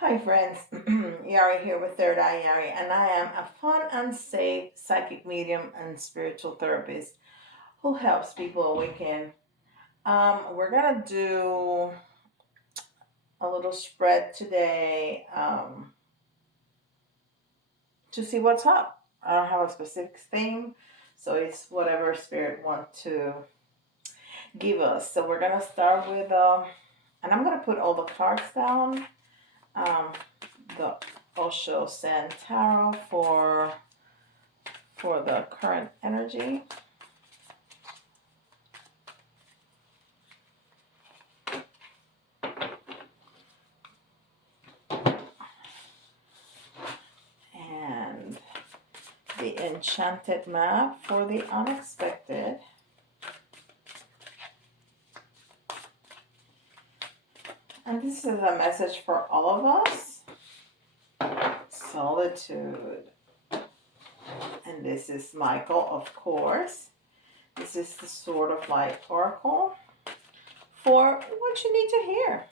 Hi, friends. Yari here with Third Eye Yari, and I am a fun and safe psychic medium and spiritual therapist who helps people awaken. We're gonna do a little spread today to see what's up. I don't have a specific theme, so it's whatever spirit wants to give us. So we're gonna start with, and I'm gonna put all the cards down. Um, the Osho San Tarot for the current energy. And the enchanted map for the unexpected. And this is a message for all of us. Solitude. And this is Michael, of course. This is the Sword of Light Oracle for what you need to hear.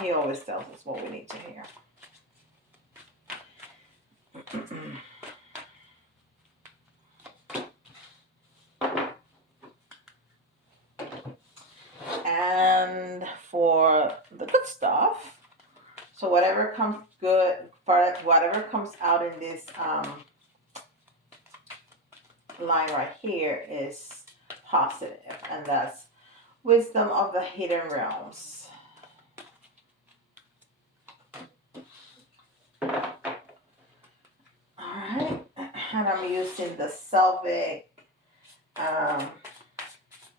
He always tells us what we need to hear. And for the good stuff, so whatever comes good, whatever comes out in this line right here is positive, and that's wisdom of the hidden realms. All right, and I'm using the Selvig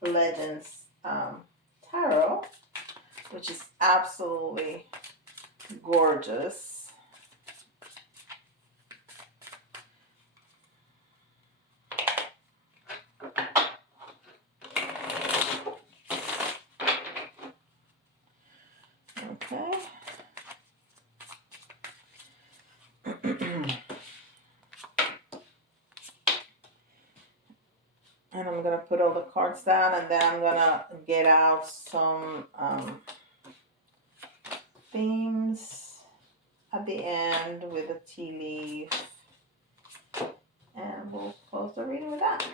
Legends Tarot, which is absolutely gorgeous. Okay. And I'm going to put all the cards down, and then I'm going to get out some themes at the end with a tea leaf. And we'll close the reading with that.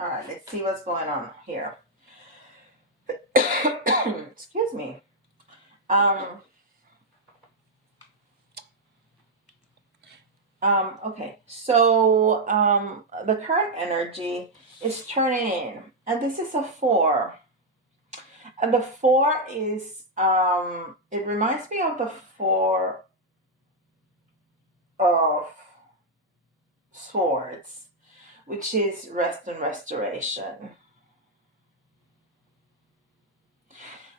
All right, let's see what's going on here. Excuse me. Okay, so the current energy is turning in, and this is a four. And the four is, it reminds me of the four of swords, which is rest and restoration.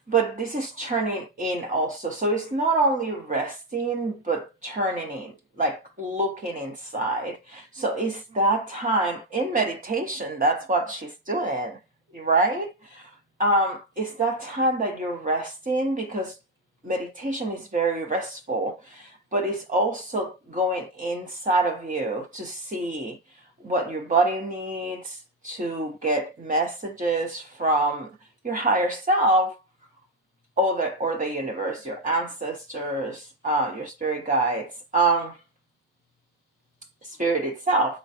But this is turning in also. So it's not only resting, but turning in, like looking inside. So it's that time in meditation. That's what she's doing, right? It's that time that you're resting, because meditation is very restful, but it's also going inside of you to see what your body needs, to get messages from your higher self, or the universe, your ancestors, your spirit guides, spirit itself.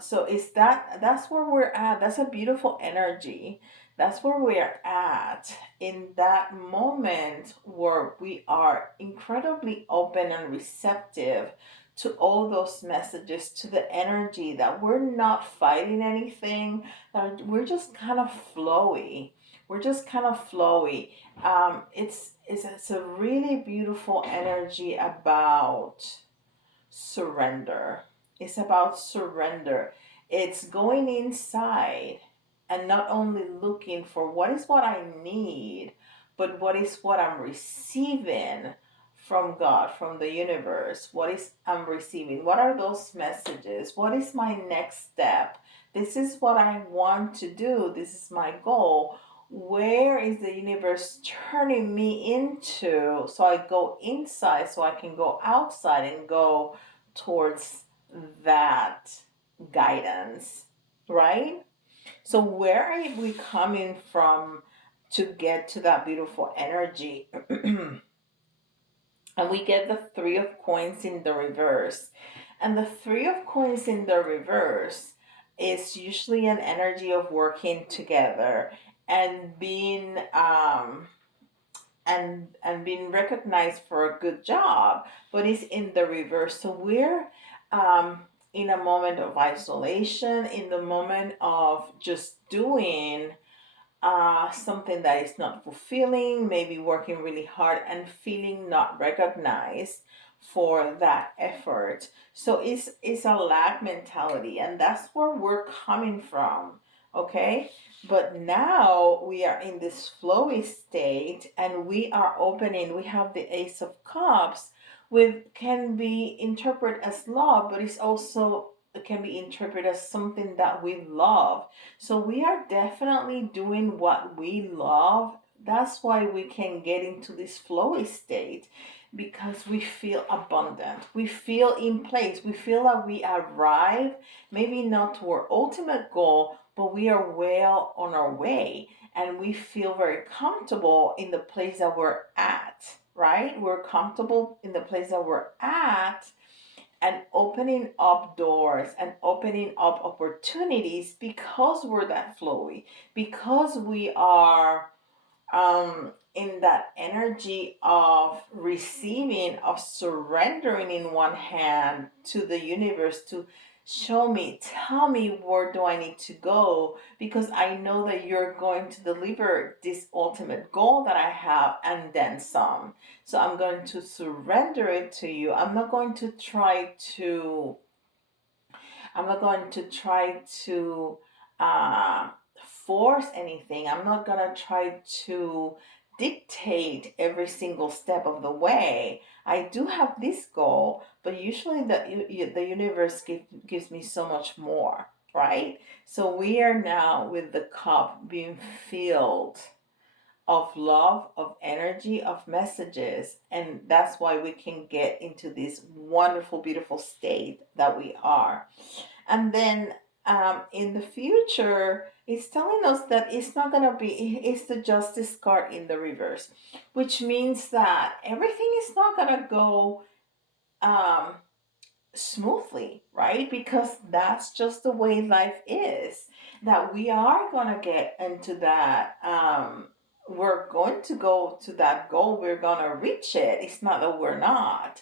So is that's where we're at. That's a beautiful energy. That's where we're at in that moment where we are incredibly open and receptive to all those messages, to the energy, that we're not fighting anything, that we're just kind of flowy. We're just kind of flowy. It's a really beautiful energy about surrender. It's about surrender. It's going inside and not only looking for what is what I need, but what is what I'm receiving from God, from the universe. What is I'm receiving? What are those messages? What is my next step? This is what I want to do. This is my goal. Where is the universe turning me into? So I go inside so I can go outside and go towards that guidance, right? So where are we coming from to get to that beautiful energy? And we get the Three of Coins in the reverse. And the Three of Coins in the reverse is usually an energy of working together and being recognized for a good job, but it's in the reverse. So we're um, in a moment of isolation, in the moment of just doing something that is not fulfilling, maybe working really hard and feeling not recognized for that effort. So it's a lack mentality, and that's where we're coming from. Okay, but now we are in this flowy state, and we are opening. We have the Ace of Cups, with can be interpreted as love, but it's also it can be interpreted as something that we love. So we are definitely doing what we love. That's why we can get into this flowy state, because we feel abundant. We feel in place. We feel that we arrive, maybe not to our ultimate goal, but we are well on our way. And we feel very comfortable in the place that we're at, right? We're comfortable in the place that we're at, and opening up doors and opening up opportunities, because we're that flowy, because we are in that energy of receiving, of surrendering in one hand to the universe to show me, tell me where do I need to go, because I know that you're going to deliver this ultimate goal that I have and then some. So I'm going to surrender it to you. I'm not going to try to uh, force anything. I'm not going to try to dictate every single step of the way. I do have this goal, but usually the universe gives me so much more, right? So we are now with the cup being filled of love, of energy, of messages. And that's why we can get into this wonderful, beautiful state that we are. And then in the future, it's telling us that it's not going to be, it's the Justice card in the reverse, which means that everything is not going to go um, smoothly, right? Because that's just the way life is. That we are going to get into that. We're going to go to that goal. We're going to reach it. It's not that we're not.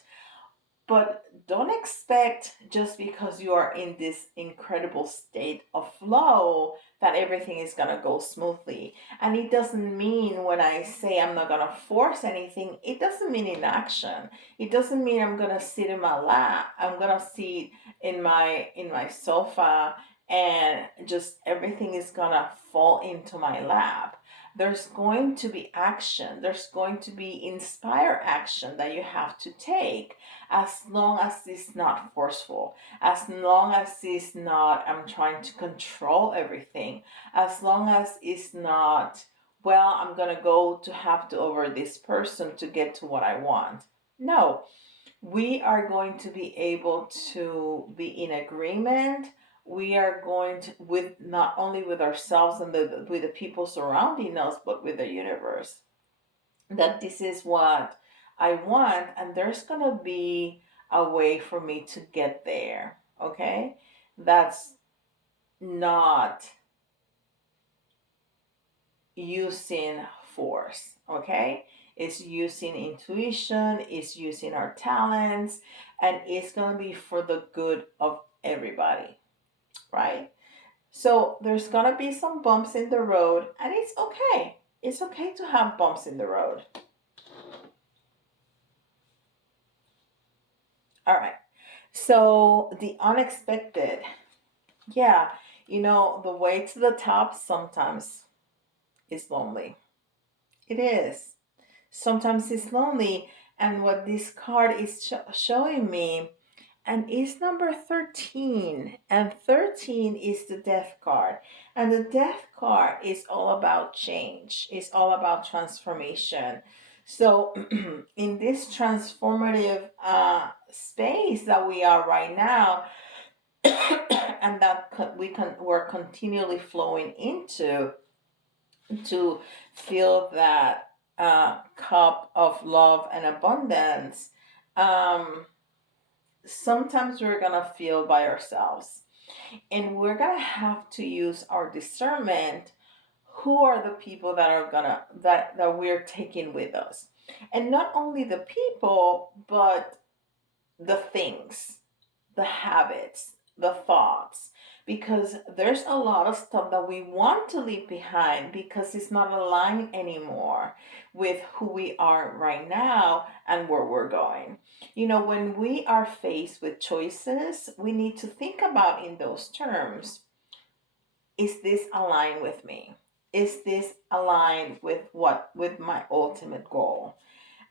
But don't expect, just because you are in this incredible state of flow, that everything is going to go smoothly. And it doesn't mean, when I say I'm not going to force anything, it doesn't mean inaction. It doesn't mean I'm going to sit in my lap. I'm going to sit in my sofa, and just everything is going to fall into my lap. There's going to be action. There's going to be inspire action that you have to take, as long as it's not forceful, as long as it's not I'm trying to control everything, as long as it's not, well, I'm gonna go to have to over this person to get to what I want. No, we are going to be able to be in agreement. We are going to, with not only with ourselves and with the people surrounding us, but with the universe, that this is what I want, and there's gonna be a way for me to get there. Okay? That's not using force. Okay? It's using intuition, it's using our talents, and it's gonna be for the good of everybody, right? So there's gonna be some bumps in the road, and it's okay. It's okay to have bumps in the road. All right. So the unexpected. Yeah, the way to the top sometimes is lonely. It is. Sometimes it's lonely. And what this card is showing me, and it's number 13. And 13 is the death card. And the death card is all about change, it's all about transformation. So, in this transformative space that we are right now, and that we're continually flowing into, to feel that cup of love and abundance, um, sometimes we're gonna feel by ourselves, and we're gonna have to use our discernment. Who are the people that are gonna that we're taking with us, and not only the people, but the things, the habits, the thoughts, because there's a lot of stuff that we want to leave behind because it's not aligned anymore with who we are right now and where we're going. When we are faced with choices, we need to think about in those terms. Is this aligned with me? Is this aligned with my ultimate goal?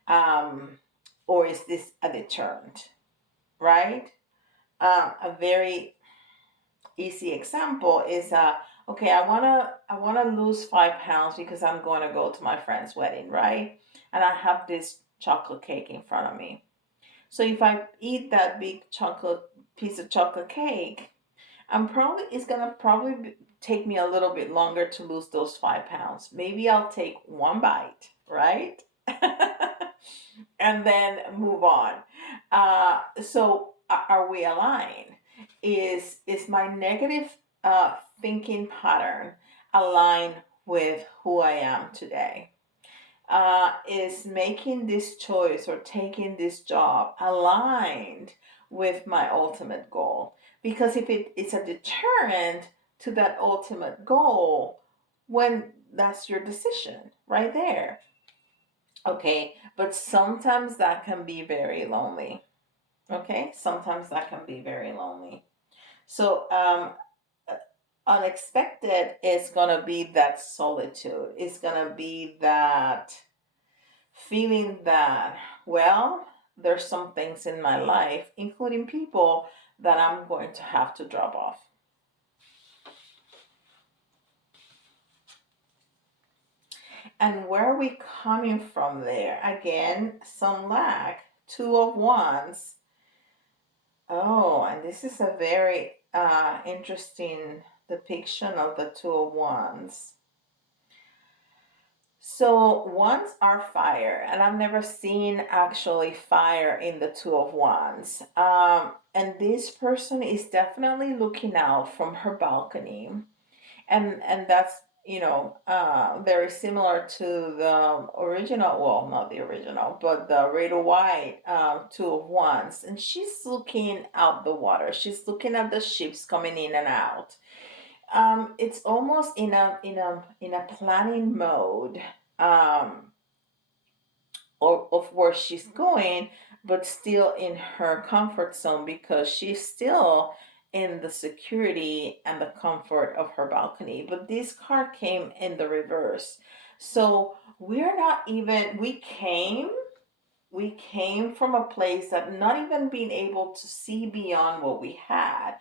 Um, or is this a deterrent, right? A very easy example is okay, I wanna lose 5 pounds because I'm going to go to my friend's wedding, right? And I have this chocolate cake in front of me. So if I eat that big chocolate piece of chocolate cake, it's gonna probably take me a little bit longer to lose those 5 pounds. Maybe I'll take one bite, right? And then move on. So are we aligned? Is my negative thinking pattern aligned with who I am today? Is making this choice or taking this job aligned with my ultimate goal? Because if it's a deterrent to that ultimate goal, when that's your decision right there. Okay, but sometimes that can be very lonely. Okay, sometimes that can be very lonely. So, uh, unexpected is gonna be that solitude. It's gonna be that feeling that, well, there's some things in my life, including people, that I'm going to have to drop off. And where are we coming from there? Again, some lack, two of wands. Oh, and this is a very interesting depiction of the two of wands. So wands are fire, and I've never seen actually fire in the two of wands. And this person is definitely looking out from her balcony, and that's very similar to the original, well, not the original, but the red or white two of wands, and she's looking out the water, she's looking at the ships coming in and out. It's almost in a planning mode, um or of where she's going, but still in her comfort zone because she's still in the security and the comfort of her balcony. But this card came in the reverse. So we're not even, we came from a place that not even being able to see beyond what we had,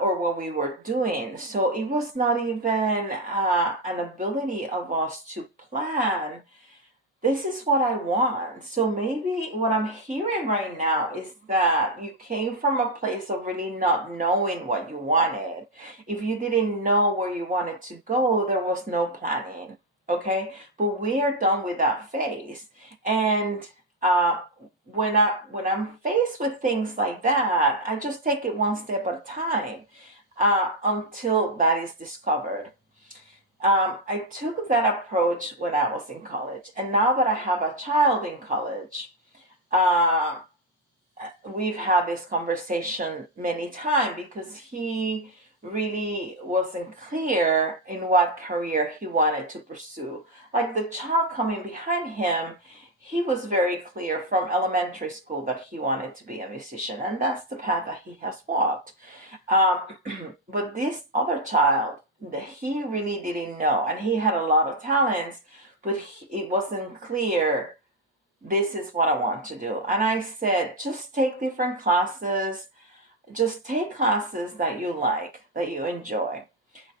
or what we were doing. So it was not even an ability of us to plan, this is what I want. So maybe what I'm hearing right now is that you came from a place of really not knowing what you wanted. If you didn't know where you wanted to go, there was no planning. Okay? But we are done with that phase. And when I'm faced with things like that, I just take it one step at a time, until that is discovered. I took that approach when I was in college, and now that I have a child in college, uh, we've had this conversation many times because he really wasn't clear in what career he wanted to pursue. Like the child coming behind him, he was very clear from elementary school that he wanted to be a musician, and that's the path that he has walked. um, but this other child, that he really didn't know, and he had a lot of talents, but it wasn't clear. This is what I want to do, and I said, just take different classes. Just take classes that you like, that you enjoy,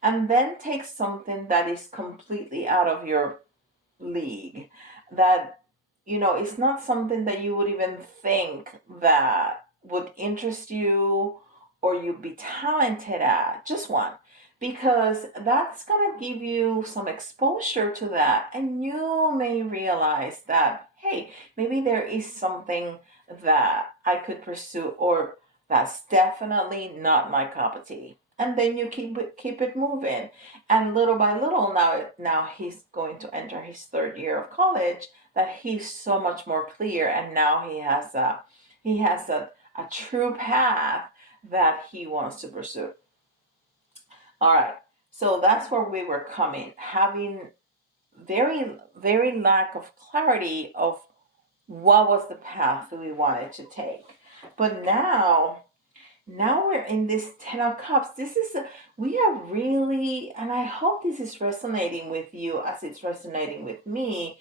and then take something that is completely out of your league. That it's not something that you would even think that would interest you or you'd be talented at. Just one. because that's going to give you some exposure to that, and you may realize that, hey, maybe there is something that I could pursue, or that's definitely not my cup of tea. And then you keep it moving, and little by little, now he's going to enter his third year of college, that he's so much more clear, and now he has a true path that he wants to pursue. All right. So that's where we were coming, having very, very lack of clarity of what was the path that we wanted to take. But now we're in this 10 of cups. We are really, and I hope this is resonating with you as it's resonating with me,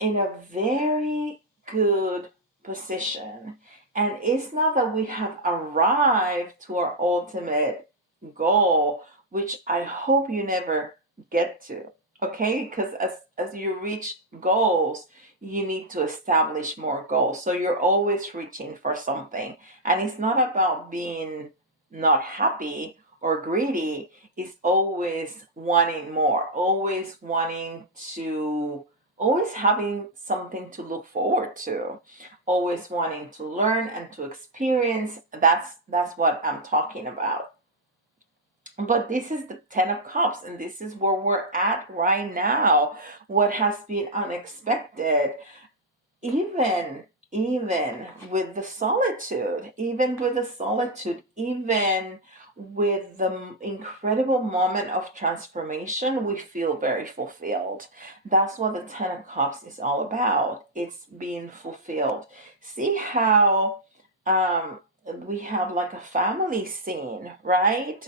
in a very good position. And it's not that we have arrived to our ultimate goal, which I hope you never get to. Okay? Because as you reach goals, you need to establish more goals. So you're always reaching for something. And it's not about being not happy or greedy, it's always wanting more, always wanting to, always having something to look forward to, always wanting to learn and to experience. That's what I'm talking about. But this is the 10 of cups, and this is where we're at right now. What has been unexpected, even with the solitude, even with the incredible moment of transformation, we feel very fulfilled. That's what the 10 of cups is all about. It's being fulfilled. See how we have like a family scene, right?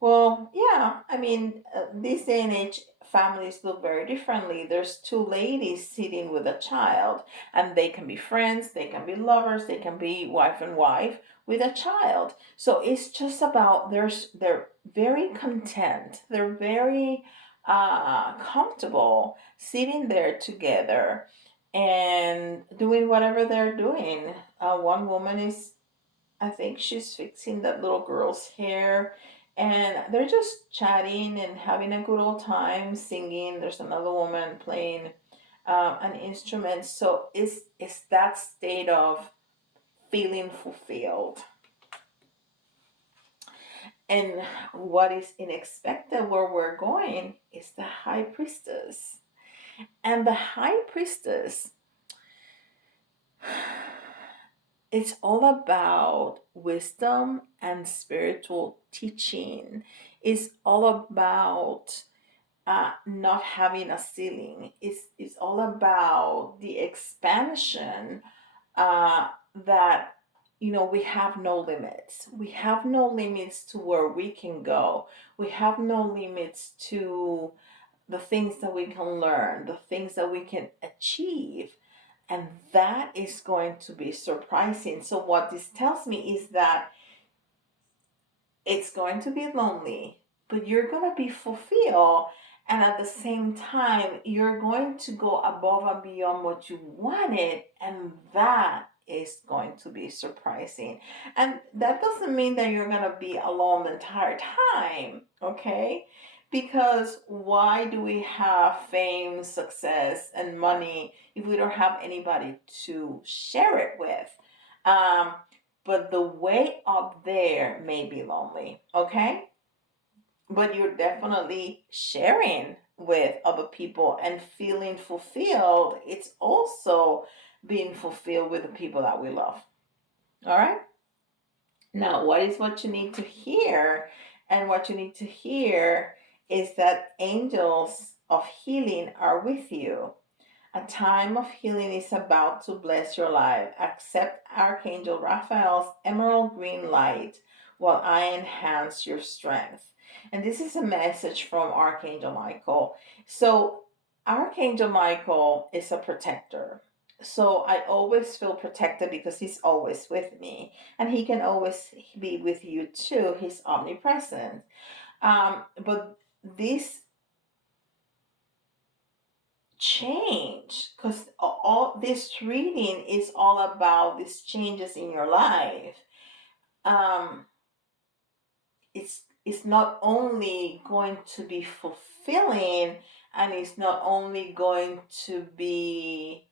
Well, yeah, I mean, this day and age, families look very differently. There's two ladies sitting with a child, and they can be friends, they can be lovers, they can be wife and wife with a child. So it's just about, they're very content, they're very comfortable sitting there together and doing whatever they're doing. One woman is, I think she's fixing that little girl's hair, and they're just chatting and having a good old time singing. There's another woman playing an instrument. So it's that state of feeling fulfilled. And what is unexpected where we're going is the high priestess. And the high priestess, it's all about wisdom and spiritual teaching. It's all about not having a ceiling. It's all about the expansion, uh, that, we have no limits. We have no limits to where we can go. We have no limits to the things that we can learn, the things that we can achieve. And that is going to be surprising. So, what this tells me is that it's going to be lonely, but you're going to be fulfilled. And at the same time, you're going to go above and beyond what you wanted. And that is going to be surprising. And that doesn't mean that you're going to be alone the entire time, okay? Because why do we have fame, success, and money if we don't have anybody to share it with? Um, but the way up there may be lonely, okay? But you're definitely sharing with other people and feeling fulfilled. It's also being fulfilled with the people that we love. All right? Now, what you need to hear? And what you need to hear is that angels of healing are with you. A time of healing is about to bless your life. Accept Archangel Raphael's emerald green light while I enhance your strength. And this is a message from Archangel Michael. So, Archangel Michael is a protector. So, I always feel protected because he's always with me. And he can always be with you too. He's omnipresent. But this change, because all this reading is all about these changes in your life, um it's it's not only going to be fulfilling, and it's not only going to be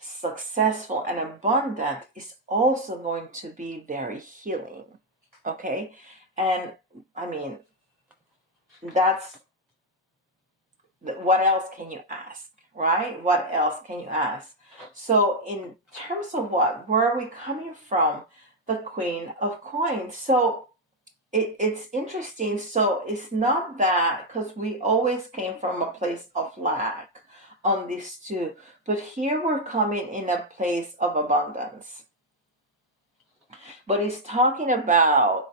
successful and abundant, it's also going to be very healing. Okay? And I mean, that's what else can you ask, right? What else can you ask? So, in terms of where are we coming from? The Queen of Coins. So, it's interesting. So it's not that, because we always came from a place of lack on this too, but here we're coming in a place of abundance. But it's talking about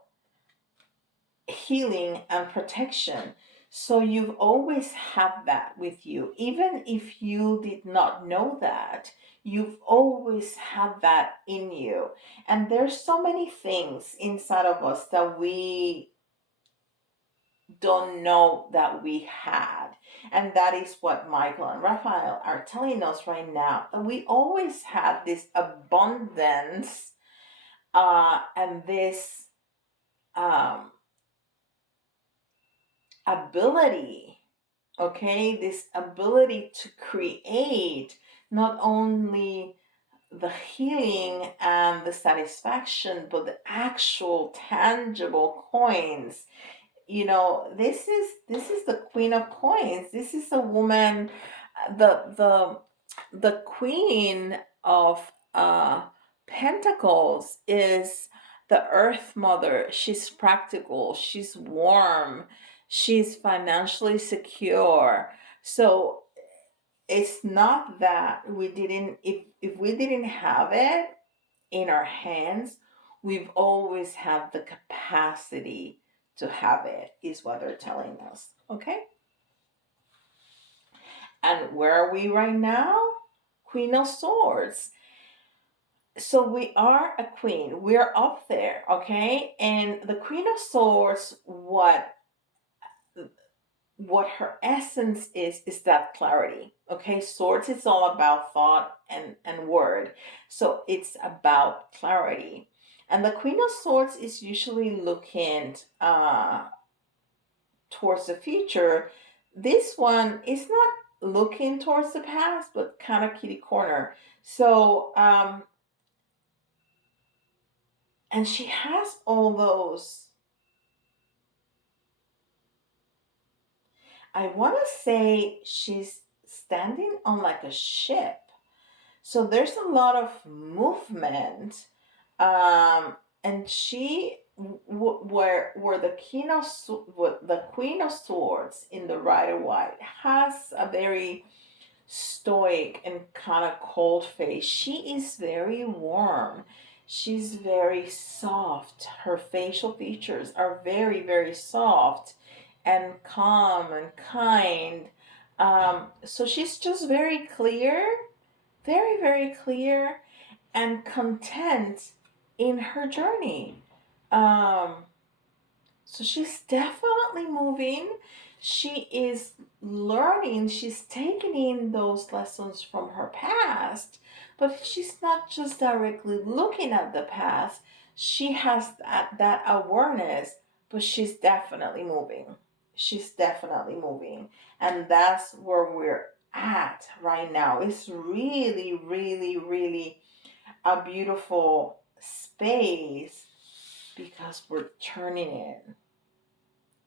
healing and protection. So you've always had that with you. Even if you did not know that, you've always had that in you. And there's so many things inside of us that we don't know that we had. And that is what Michael and Raphael are telling us right now. We always had this abundance, and this um, ability, okay? This ability to create not only the healing and the satisfaction, but the actual tangible coins. This is the Queen of Coins. This is a woman, the Queen of Pentacles is the Earth Mother. She's practical, she's warm, she's financially secure. So it's not that we didn't, if we didn't have it in our hands, we've always had the capacity to have it, is what they're telling us. Okay? And where are we right now? Queen of Swords. So we are a queen. We're up there, okay? And the Queen of Swords, what her essence is that clarity. Okay, swords is all about thought and word. So it's about clarity. And the Queen of Swords is usually looking towards the future. This one is not looking towards the past, but kind of kitty corner. So and she has all those, I want to say she's standing on like a ship. So there's a lot of movement, and she where the Queen of Swords in the Rider White has a very stoic and kind of cold face. She is very warm. She's very soft. Her facial features are very, very soft and calm and kind. So she's just very clear, very, very clear, and content in her journey. Um, so she's definitely moving. She is learning. She's taking in those lessons from her past, but she's not just directly looking at the past. She has that awareness, but she's definitely moving. She's definitely moving. And that's where we're at right now. It's really, really, really a beautiful space because we're turning in.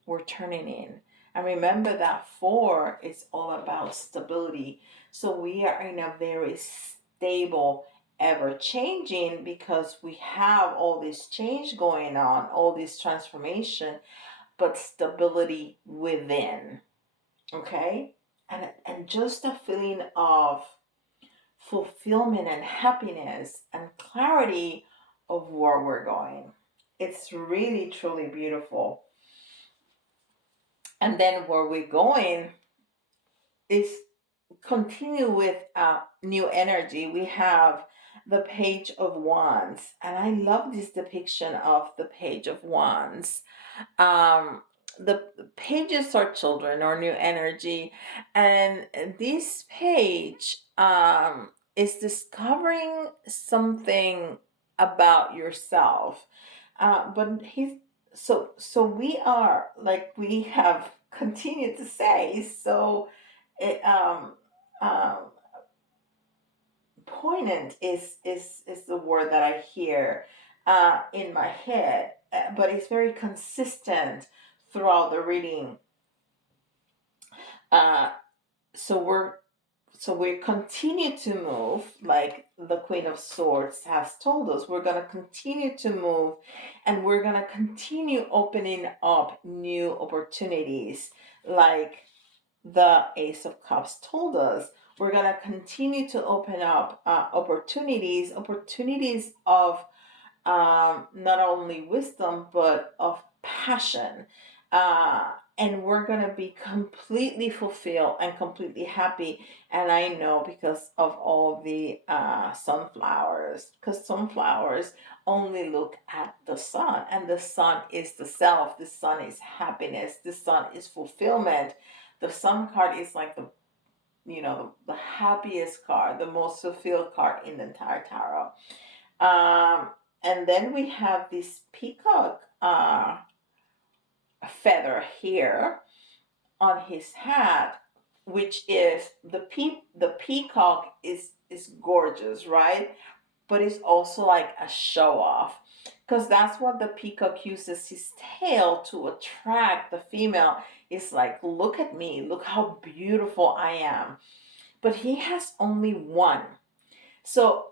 We're turning in. And remember that four is all about stability. So we are in a very stable, ever changing, because we have all this change going on, all this transformation, but stability within. Okay? And just a feeling of fulfillment and happiness and clarity of where we're going. It's really, truly beautiful. And then where we're going is continue with new energy. We have the Page of Wands, and I love this depiction of the Page of Wands. Um, the pages are children or new energy, and this page is discovering something about yourself. But So we are, like we have continued to say, so it, poignant is the word that I hear in my head, but it's very consistent throughout the reading. Uh, so we continue to move, like the Queen of Swords has told us. We're going to continue to move, and we're going to continue opening up new opportunities, like the Ace of Cups told us. We're going to continue to open up opportunities of not only wisdom but of passion. And we're going to be completely fulfilled and completely happy. And I know, because of all the sunflowers, because sunflowers only look at the sun, and the sun is the self, the sun is happiness, the sun is fulfillment. The sun card is like the happiest card, the most fulfilled card in the entire tarot. And then we have this peacock feather here on his hat, which is the peacock is gorgeous, right? But it's also like a show off, because that's what the peacock uses his tail to attract the female. It's like, look at me, look how beautiful I am. But he has only one. So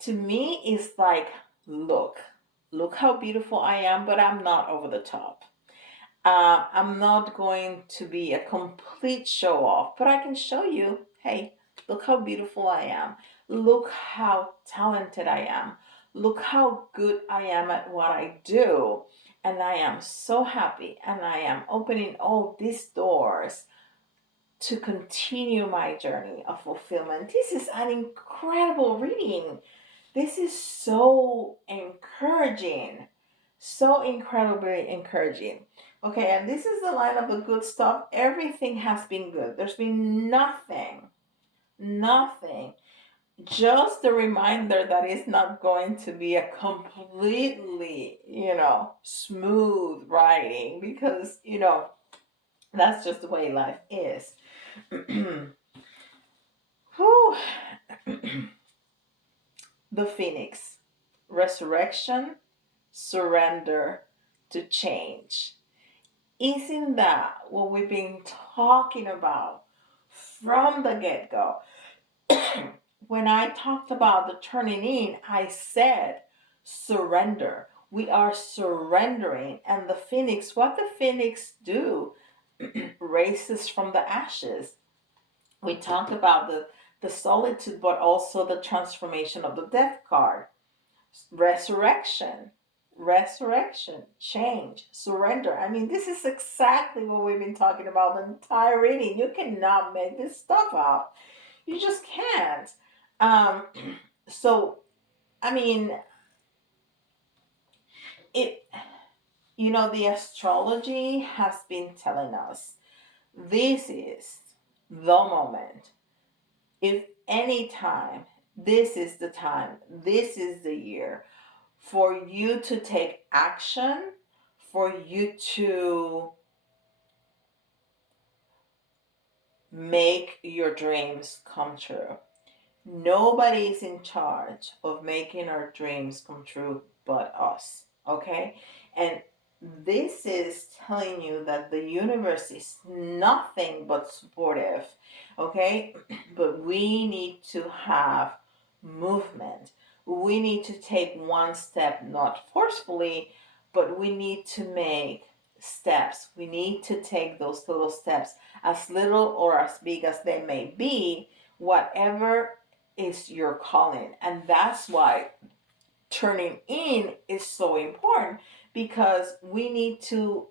to me, it's like, look how beautiful I am, but I'm not over the top. I'm not going to be a complete show off, but I can show you, hey, look how beautiful I am. Look how talented I am. Look how good I am at what I do. And I am so happy, and I am opening all these doors to continue my journey of fulfillment. This is an incredible reading. This is so encouraging. So incredibly encouraging. Okay, and this is the line of the good stuff. Everything has been good. There's been nothing. Just a reminder that it's not going to be a completely, smooth riding, because, that's just the way life is. Whew. The Phoenix, resurrection, surrender to change. Isn't that what we've been talking about from the get go? When I talked about the turning in, I said surrender. We are surrendering. And the phoenix, what the phoenix do, raises from the ashes. We talked about the solitude, but also the transformation of the death card. Resurrection, change, surrender. I mean, this is exactly what we've been talking about the entire reading. You cannot make this stuff up. You just can't. Um, so, I mean, it. The astrology has been telling us this is the moment. If any time, this is the time. This is the year for you to take action, for you to make your dreams come true. Nobody is in charge of making our dreams come true but us, okay? And this is telling you that the universe is nothing but supportive, okay? But we need to have movement. We need to take one step, not forcefully, but we need to make steps. We need to take those little steps, as little or as big as they may be, whatever is your calling. And that's why turning in is so important, because we need to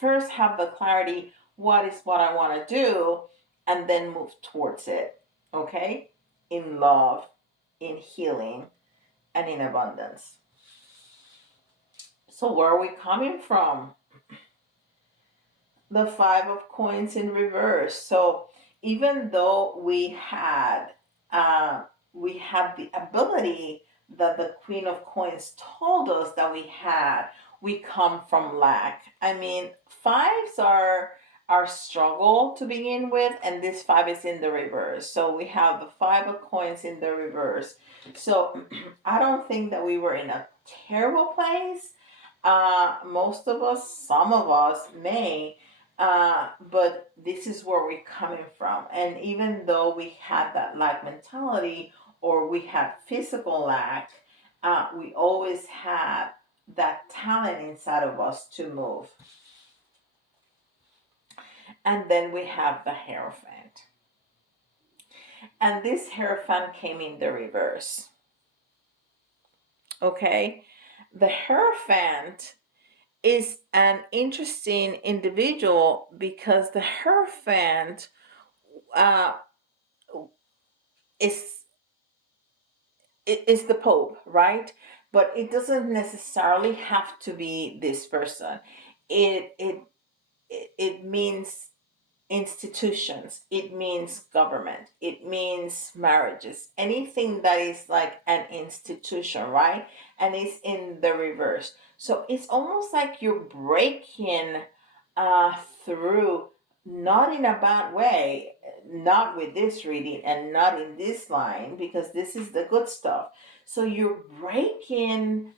first have the clarity, what is what I want to do, and then move towards it, okay? In love, in healing, and in abundance. So where are we coming from? The Five of Coins in reverse. So even though uh, we had the ability that the Queen of Coins told us that we had, we come from lack. I mean, fives are our struggle to begin with, and this five is in the reverse. So we have the five of coins in the reverse. So I don't think that we were in a terrible place. Most of us, some of us may, but this is where we're coming from. And even though we had that lack mentality or we had physical lack, we always had that talent inside of us to move. And then we have the Hierophant. And this Hierophant came in the reverse. Okay? The Hierophant is an interesting individual because the Hierophant uh, is is the Pope, right? But it doesn't necessarily have to be this person. It means institutions, it means government, it means marriages, anything that is like an institution, right? And it's in the reverse. So it's almost like you're breaking uh, through, not in a bad way, not with this reading and not in this line, because this is the good stuff. So you're breaking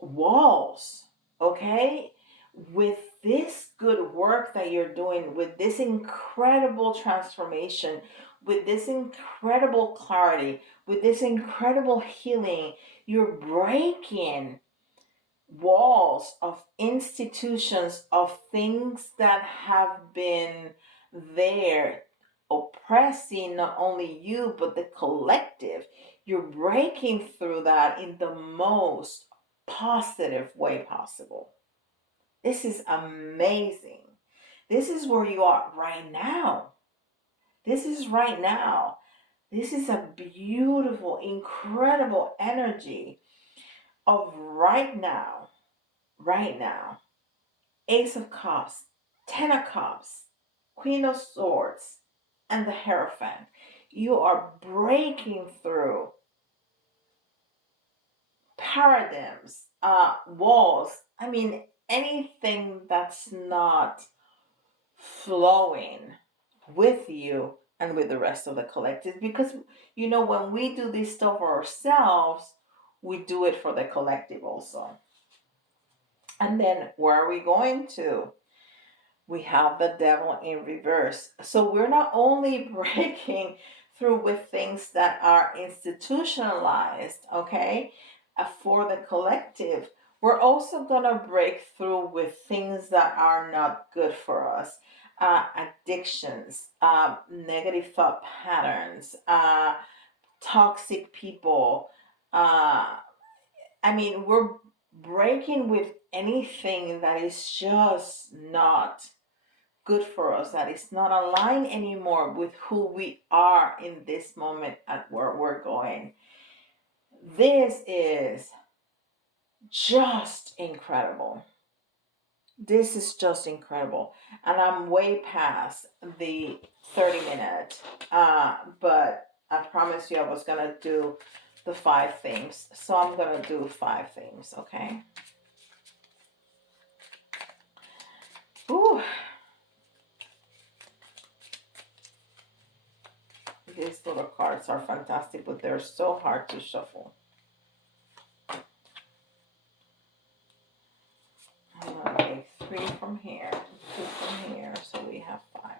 walls, okay? With this good work that you're doing, with this incredible transformation, with this incredible clarity, with this incredible healing, you're breaking walls of institutions, of things that have been there oppressing not only you but the collective. You're breaking through that in the most positive way possible. This is amazing. This is where you are right now. This is right now. This is a beautiful, incredible energy of right now. Right now. Ace of Cups, Ten of Cups, Queen of Swords, and the Hierophant. You are breaking through paradigms, walls. I mean, anything that's not flowing with you and with the rest of the collective. Because, when we do this stuff for ourselves, we do it for the collective also. And then where are we going to? We have the devil in reverse. So we're not only breaking through with things that are institutionalized, okay, for the collective, we're also going to break through with things that are not good for us. Addictions, negative thought patterns, toxic people. I mean, we're breaking with anything that is just not good for us, that is not aligned anymore with who we are in this moment at where we're going. This is just incredible. This is just incredible. And I'm way past the 30 minute. But I promised you I was going to do the 5 themes. So I'm going to do 5 themes, okay? Ooh. These little cards are fantastic, but they're so hard to shuffle. I'm going to make 3 from here, 2 from here, so we have 5.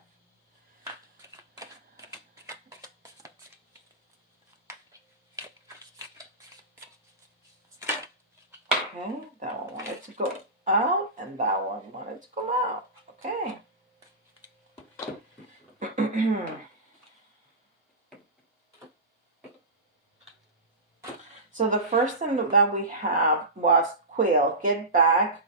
Okay, that one wanted to go out, and that one wanted to come out. Okay. So the first thing that we have was Quill. Get back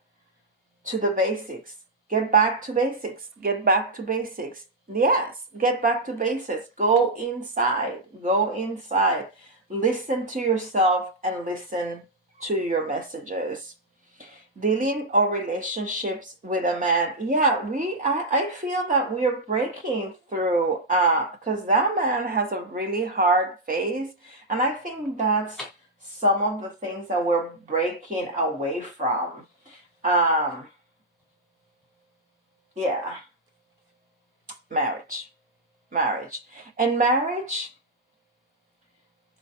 to the basics. Get back to basics. Get back to basics. Yes, get back to basics. Go inside. Go inside. Listen to yourself and listen to your messages. Dealing or relationships with a man. Yeah, I feel that we are breaking through because that man has a really hard phase, and I think that's some of the things that we're breaking away from. Um, yeah, marriage. Marriage. And marriage,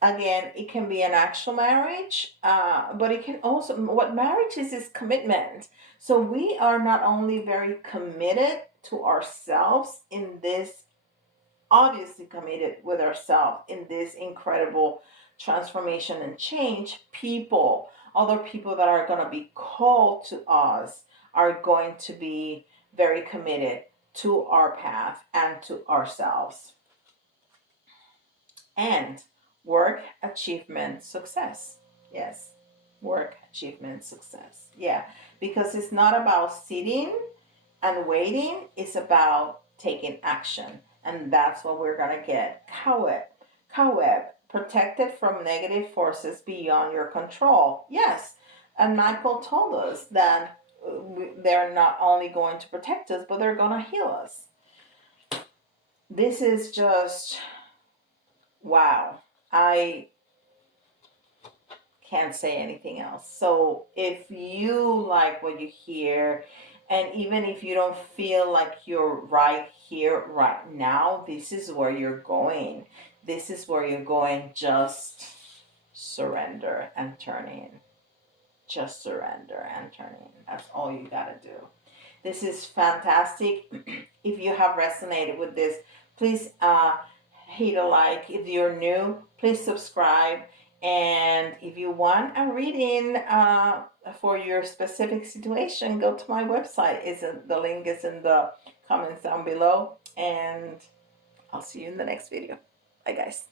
again, it can be an actual marriage, but it can also, what marriage is commitment. So we are not only very committed to ourselves in this, obviously committed with ourselves in this incredible transformation and change, people, other people that are going to be called to us are going to be very committed to our path and to ourselves. And work, achievement, success. Yes, work, achievement, success. Yeah, because it's not about sitting and waiting, it's about taking action. And that's what we're going to get. Kaweb, protected from negative forces beyond your control. Yes, and Michael told us that they're not only going to protect us, but they're going to heal us. This is just wow. I can't say anything else. So if you like what you hear, and even if you don't feel like you're right here, right now, this is where you're going. This is where you're going. Just surrender and turn in. Just surrender and turn in. That's all you got to do. This is fantastic. If you have resonated with this, please hit a like. If you're new, please subscribe. And if you want a reading for your specific situation, go to my website. The link is in the comments down below. And I'll see you in the next video. Bye, guys.